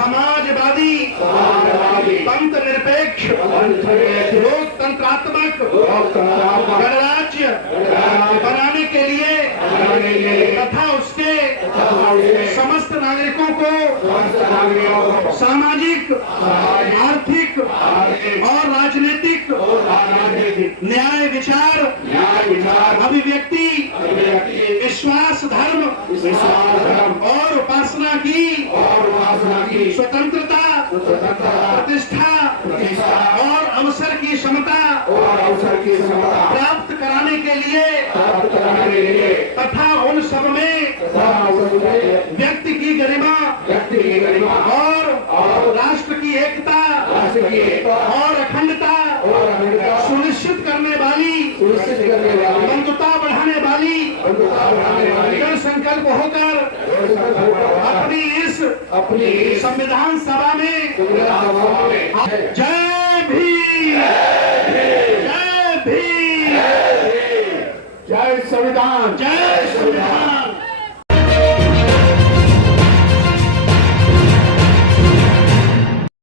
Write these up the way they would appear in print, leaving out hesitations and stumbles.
समाजवादी पंथ निरपेक्ष लोकतंत्रात्मक गणराज्य बनाने के लिए तथा उसके समस्त नागरिकों को सामाजिक, आर्थिक और राजनीतिक न्याय विचार, अभिव्यक्ति, विश्वास, धर्म और उपासना की स्वतंत्रता, प्रतिष्ठा और अवसर की क्षमता प्राप्त कराने के लिए तथा उन सब में व्यक्ति की गरिमा और राष्ट्र की एकता और अखंडता सुनिश्चित करने वाली, बंधुता बढ़ाने वाली दृढ़ संकल्प होकर अपनी संविधान सभा में जय भीम, जय भीम, जय संविधान, जय संविधान।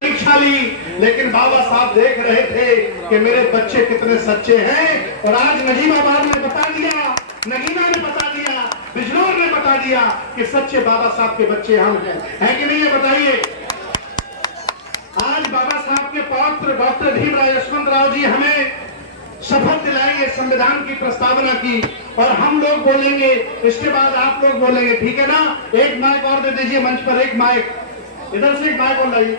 परीक्षा ली, लेकिन बाबा साहब देख रहे थे कि मेरे बच्चे कितने सच्चे हैं, और आज नजीबाबाद ने बता दिया, नगीना ने बता दिया, बिजनौर ने बता दिया कि सच्चे बाबा साहब के बच्चे हम हैं कि नहीं? ये बताइए। आज बाबा साहब के पौत्र डॉक्टर भीमराव यशवंतराव जी हमें शपथ दिलाएंगे, संविधान की प्रस्तावना की, और हम लोग बोलेंगे, इसके बाद आप लोग बोलेंगे, ठीक है ना? एक माइक और दे दीजिए मंच पर, एक माइक इधर से, एक माइक और लाइए,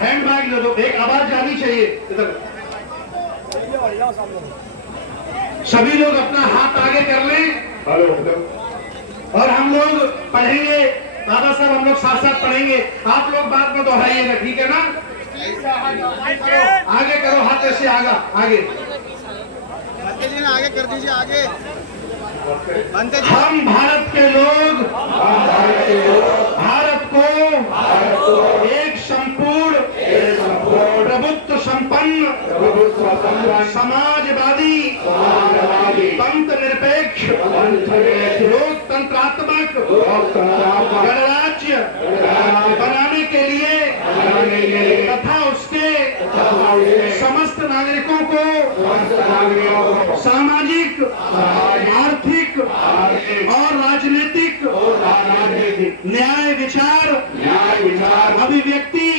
हैंड माइक दे दो, एक आवाज जानी चाहिए इधर। सभी लोग अपना हाथ आगे कर लें और हम लोग पढ़ेंगे। बाबा साहब हम लोग साथ साथ पढ़ेंगे, आप लोग बाद में दोहराइएगा, ठीक है ना? आगे करो हाथ, ऐसे आगे आगे कर दीजिए, आगे। हम भारत के लोग भारत को एक संपूर्ण प्रभुत्व संपन्न समाजवादी पंथ निरपेक्ष लोकतंत्रात्मक गणराज्य बनाने के लिए तथा उसके समस्त नागरिकों को सामाजिक, आर्थिक और राजनीतिक न्याय विचार, अभिव्यक्ति,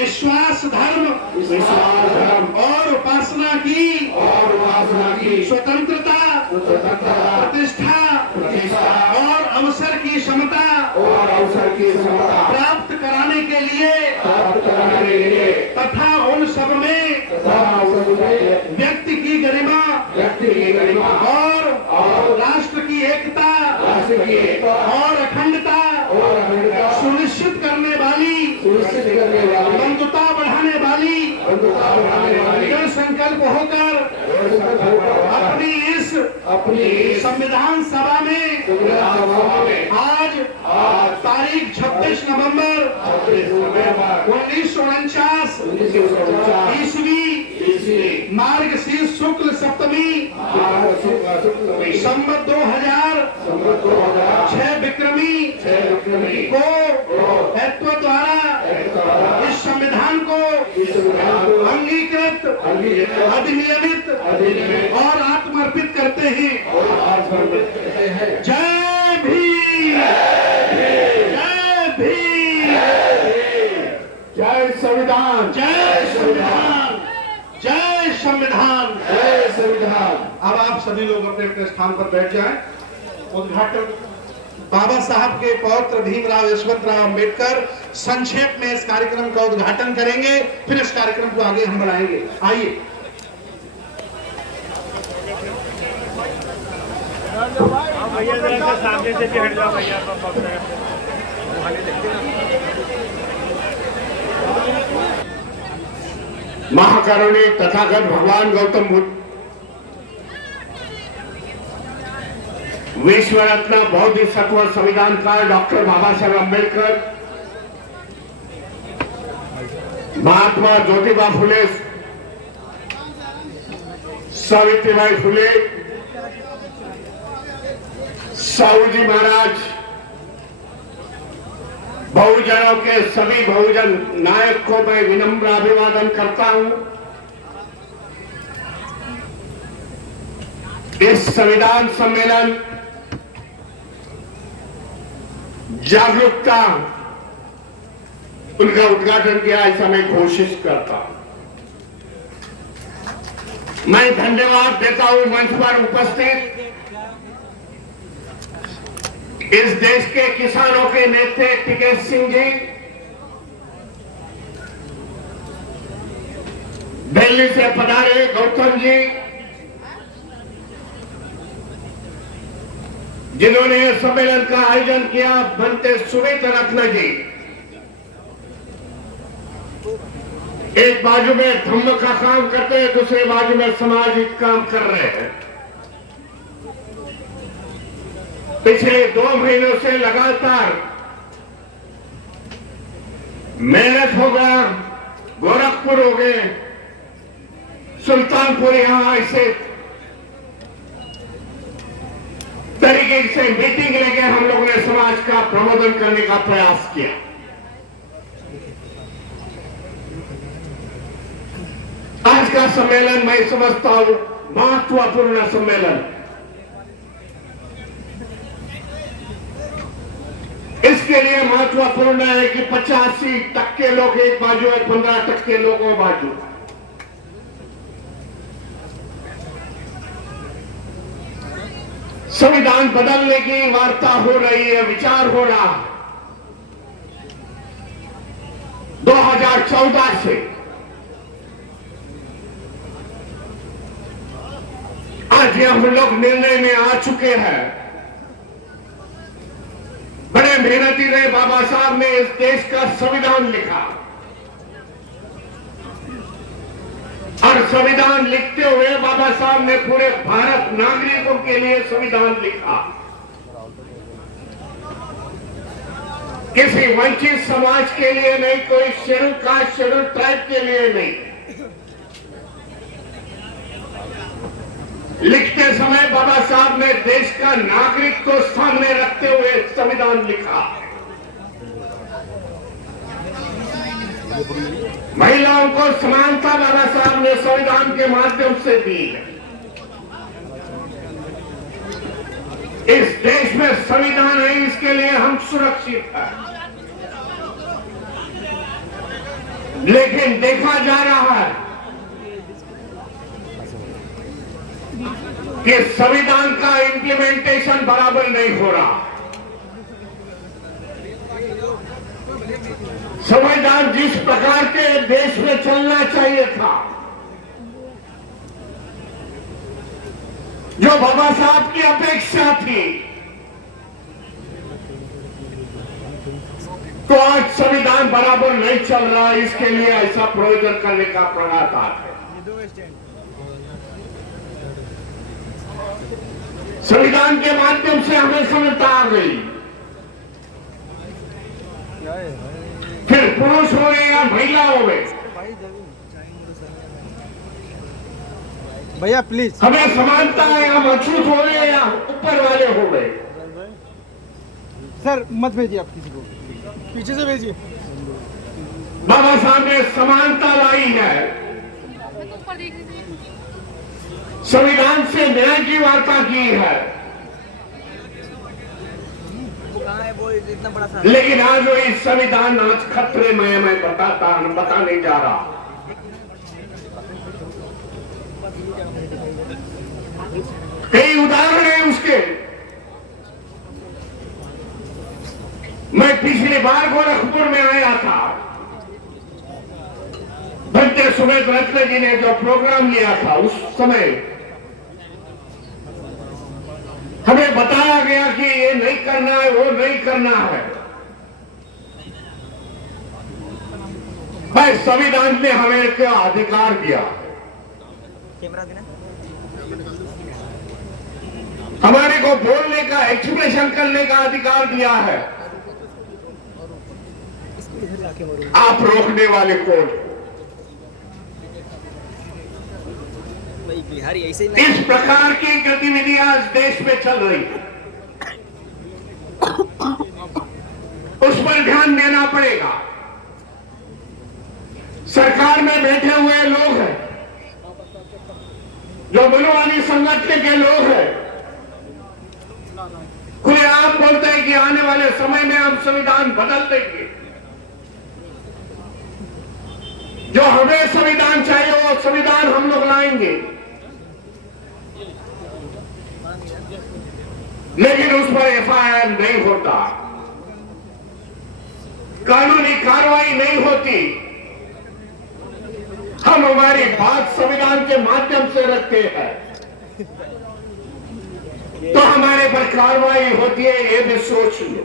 विश्वास, धर्म और उपासना की स्वतंत्रता, प्रतिष्ठा और अवसर की क्षमता प्राप्त कराने के लिए तथा उन सब में व्यक्ति की गरिमा और राष्ट्र की एकता और अखंडता सुनिश्चित करने वाली, बंधुता बढ़ाने वाली दृढ़ संकल्प होकर अपनी संविधान सभा में आज तारीख 26 नवंबर 1949 ईस्वी मार्गशीर्ष शुक्ल सप्तमी संवत 2006 विक्रमी को हेतु द्वारा इस संविधान को अंगीकृत, अधिनियमित और आत्मर्पित करते हैं। जय भीम, जय भीम, जय संविधान, जय संविधान, जय संविधान, जय संविधान। अब आप सभी लोग अपने अपने स्थान पर बैठ जाएं। उद्घाटन बाबा साहब के पौत्र भीमराव यशवंतराव अंबेडकर संक्षेप में इस कार्यक्रम का उद्घाटन करेंगे, फिर इस कार्यक्रम को आगे हम बढ़ाएंगे। आइए। सामने से भी हट जाओ भैया। महाकरुणी तथागत भगवान गौतम बुद्ध, विश्व रत्न बौद्ध सत्व संविधानकार डॉक्टर बाबा साहेब अम्बेडकर, महात्मा ज्योतिबा फुले, सावित्रीबाई फुले, साहूजी महाराज, बहुजनों के सभी बहुजन नायक को मैं विनम्र अभिवादन करता हूं। इस संविधान सम्मेलन जागरूकता उनका उद्घाटन किया, ऐसा मैं कोशिश करता हूं। मैं धन्यवाद देता हूं मंच पर उपस्थित इस देश के किसानों के नेता टिकेत सिंह जी, दिल्ली से पधारे गौतम जी, जिन्होंने सम्मेलन का आयोजन किया, बनते सुमित रत्न जी, एक बाजू में धम्म का काम करते हैं, दूसरे बाजू में सामाजिक काम कर रहे हैं। पिछले 2 महीनों से लगातार मेरठ हो गया, गोरखपुर हो गए, सुल्तानपुर, यहां ऐसे तरीके से मीटिंग लेके हम लोगों ने समाज का प्रबोधन करने का प्रयास किया। आज का सम्मेलन मैं समझता हूं महत्वपूर्ण सम्मेलन। इसके लिए महत्वपूर्ण है कि 85% लोग एक बाजू है, 15% लोगों बाजू। संविधान बदलने की वार्ता हो रही है, विचार हो रहा है। 2014 से आज ये हम लोग निर्णय में आ चुके हैं। बड़े मेहनती रहे बाबा साहब ने इस देश का संविधान लिखा, और संविधान लिखते हुए बाबा साहब ने पूरे भारत नागरिकों के लिए संविधान लिखा। किसी वंचित समाज के लिए नहीं, कोई शेड्यूल कास्ट शेड्यूल ट्राइब के लिए नहीं। लिखते समय बाबा साहब ने देश का नागरिक को सामने रखते हुए संविधान लिखा। महिलाओं को समानता बाबा साहब ने संविधान के माध्यम से दी है। इस देश में संविधान है, इसके लिए हम सुरक्षित हैं। लेकिन देखा जा रहा है कि संविधान का इंप्लीमेंटेशन बराबर नहीं हो रहा। संविधान जिस प्रकार के देश में चलना चाहिए था, जो बाबा साहब की अपेक्षा थी, तो आज संविधान बराबर नहीं चल रहा। इसके लिए ऐसा प्रयोजन करने का प्रावधान है। संविधान के माध्यम से हमें समझता आ गई, फिर पुरुष हो गए या महिला हो गए, भैया प्लीज, हमें समानता है, हम अछूत हो गए या ऊपर वाले हो गए। सर मत भेजिए, आप किसी को पीछे से भेजिए। बाबा साहब ने समानता लाई है, संविधान से न्याय की वार्ता की है। लेकिन आज वही संविधान आज खतरे में मैं बताने जा रहा। कई उदाहरण है उसके। मैं पिछली बार गोरखपुर में आया था, बनते सुमित रत्न जी ने जो प्रोग्राम लिया था, उस समय हमें बताया गया कि ये नहीं करना है, वो नहीं करना है। भाई संविधान ने हमें क्या अधिकार दिया? हमारे को बोलने का, एक्सप्रेशन करने का अधिकार दिया है। आप रोकने वाले कौन? बिहारी ऐसे इस प्रकार की गतिविधियां देश में चल रही है, उस पर पर ध्यान देना पड़ेगा। सरकार में बैठे हुए लोग हैं, जो बलवानी संगठन के लोग हैं, खुलेआम बोलते हैं कि आने वाले समय में हम संविधान बदल देंगे। जो हमें संविधान चाहिए वो संविधान हम लोग लाएंगे, लेकिन उस पर एफआईआर नहीं होता, कानूनी कार्रवाई नहीं होती। हम हमारी बात संविधान के माध्यम से रखते हैं तो हमारे पर कार्रवाई होती है, ये भी सोच लो।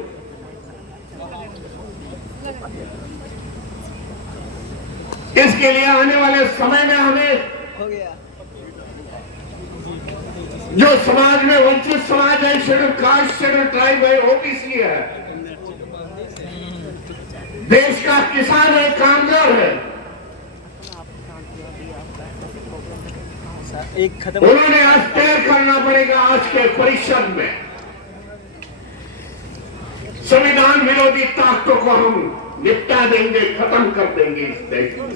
इसके लिए आने वाले समय में हमें जो समाज में वंचित समाज है, शेड्यूल कास्ट, शेड्यूल ट्राइब है, ओबीसी है, देश का किसान है, कामगार है, उन्होंने आज तय करना पड़ेगा आज के परिषद में। संविधान विरोधी ताकतों को हम निपटा देंगे, खत्म कर देंगे इस देश में।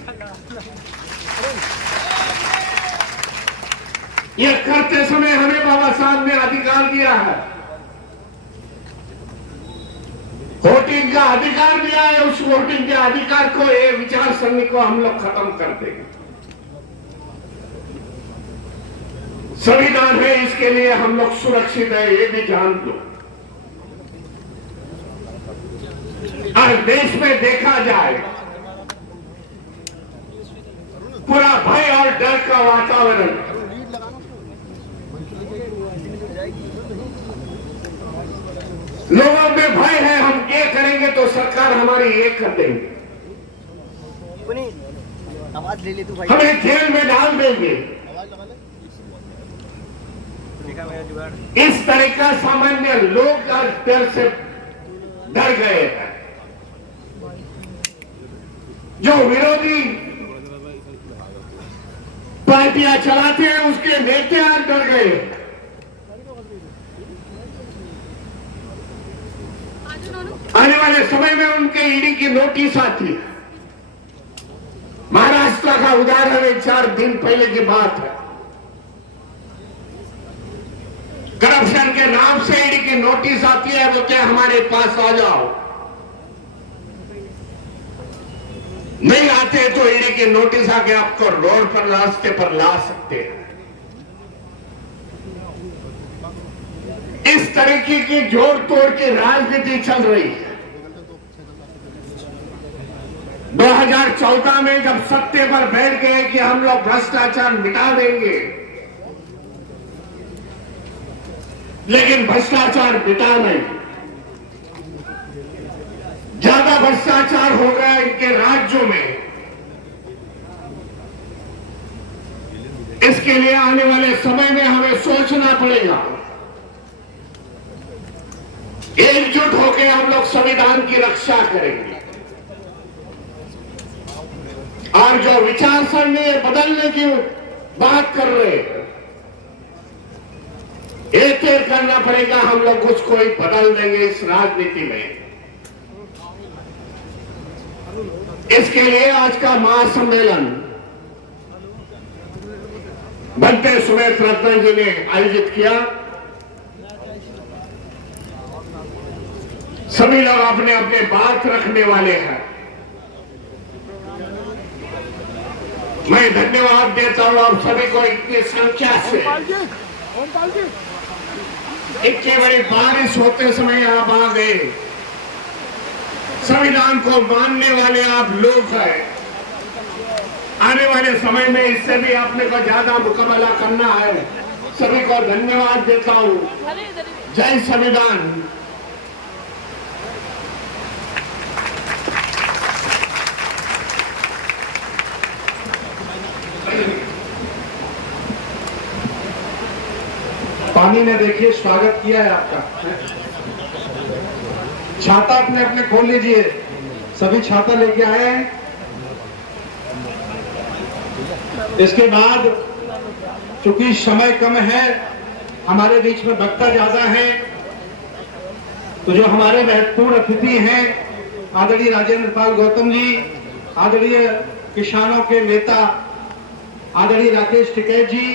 यह करते समय हमें बाबा साहब ने अधिकार दिया है, वोटिंग का अधिकार दिया है। उस वोटिंग के अधिकार को, ये विचार सरणी को हम लोग खत्म कर देंगे। संविधान है, इसके लिए हम लोग सुरक्षित है, ये भी जान लो। आज देश में देखा जाए पूरा भय और डर का वातावरण, लोगों में भय है, हम ये करेंगे तो सरकार हमारी ये कर देंगे, आवाज ले ले तू भाई, हमें जेल में डाल देंगे। इस तरह का सामान्य लोग आज डर से डर गए हैं। जो विरोधी पार्टियां चलाते हैं उसके नेता आज डर गए। आने वाले समय में उनके ईडी की नोटिस आती है। महाराष्ट्र का उदाहरण 4 दिन पहले की बात है। करप्शन के नाम से ईडी की नोटिस आती है, वो क्या हमारे पास आ जाओ, नहीं आते तो ईडी की नोटिस आके आपको रोड पर, रास्ते पर ला सकते हैं। इस तरीके की जोड़ तोड़ की राजनीति चल रही है। 2014 में जब सत्ते पर बैठ गए कि हम लोग भ्रष्टाचार मिटा देंगे, लेकिन भ्रष्टाचार मिटा नहीं, ज्यादा भ्रष्टाचार हो गया इनके राज्यों में। इसके लिए आने वाले समय में हमें सोचना पड़ेगा, एकजुट होकर हम लोग संविधान की रक्षा करेंगे। और जो विचार सरणी बदलने की बात कर रहे हैं, एक करना पड़ेगा, हम लोग उसको ही बदल देंगे इस राजनीति में। इसके लिए आज का महासम्मेलन बनते सुमेध रत्न जी ने आयोजित किया। सभी लोग अपने अपने बात रखने वाले हैं। मैं धन्यवाद देता हूं आप सभी को इतनी संख्या से। इतनी बड़ी बारिश होते समय आप आ गए, संविधान को मानने वाले आप लोग हैं। आने वाले समय में इससे भी अपने को ज्यादा मुकाबला करना है। सभी को धन्यवाद देता हूं। जय संविधान। पानी ने देखिए स्वागत किया है आपका। छाता अपने अपने खोल लीजिए, सभी छाता लेके आए हैं। इसके बाद चूंकि समय कम है, हमारे बीच में वक्ता ज्यादा है, तो जो हमारे महत्वपूर्ण अतिथि हैं आदरणीय राजेंद्र पाल गौतम जी, आदरणीय किसानों के नेता आदरणीय राकेश टिकैत जी,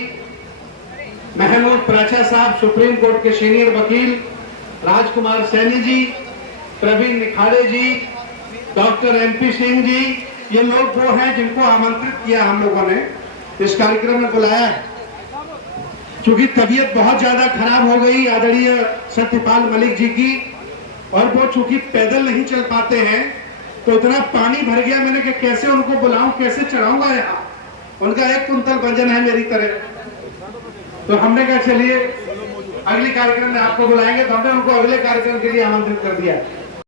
महमूद प्राचा साहब सुप्रीम कोर्ट के सीनियर वकील, राजकुमार सैनी जी, प्रवीण निखारे जी, डॉक्टर MP सिंह जी, ये लोग वो हैं जिनको आमंत्रित किया हम लोगों ने, इस कार्यक्रम में बुलाया है। चूंकि तबीयत बहुत ज्यादा खराब हो गई आदरणीय सत्यपाल मलिक जी की, और वो चूंकि पैदल नहीं चल पाते हैं, तो इतना पानी भर गया मैंने कि कैसे उनको बुलाऊं, कैसे चढ़ाऊंगा यहाँ। उनका 1 कुंतल वजन है मेरी तरह। तो हमने कहा चलिए अगले कार्यक्रम में आपको बुलाएंगे, तो हमने उनको अगले कार्यक्रम के लिए आमंत्रित कर दिया।